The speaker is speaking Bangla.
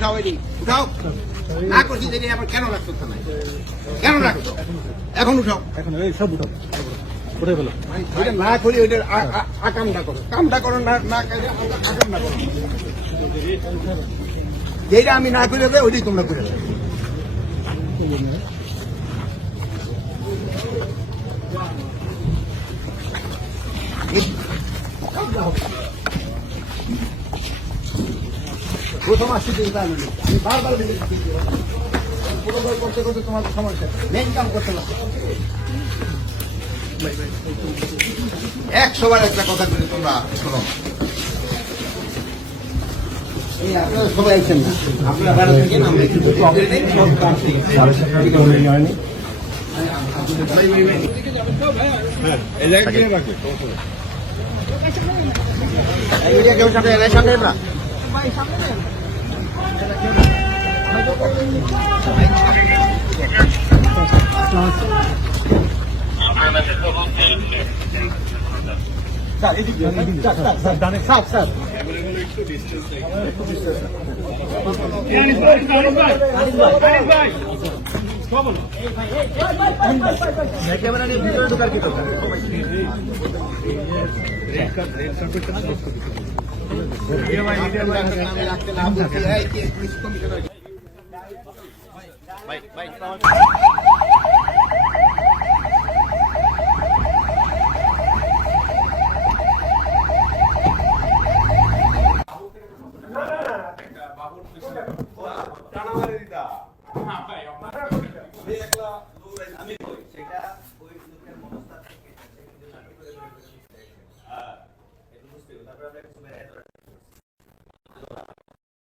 উঠাও এটি উঠাও না করছি যে আবার কেন রাখতো থানায় কেন রাখতো এখন উঠাও এখন এই সব উঠাও উঠে ফেলো ওইটা না করি ওইটা আকামটা করো কামটা করো না না আকামটা করো যেটা আমি না করে দেয় ওইটাই তোমরা করে দেবে প্রথম আসছি দিন আমি বারবার করতে করতে তোমার সমস্যা মেন কাম করতে পারছো 100 বার একটা কথা বলে তোমরা শোনো সবাই আছেন না আপনারা বাইরে থেকে আমরা একটু ক্যামেরা নিয়ে ভিতরে ঢোকার কি দরকার ভাই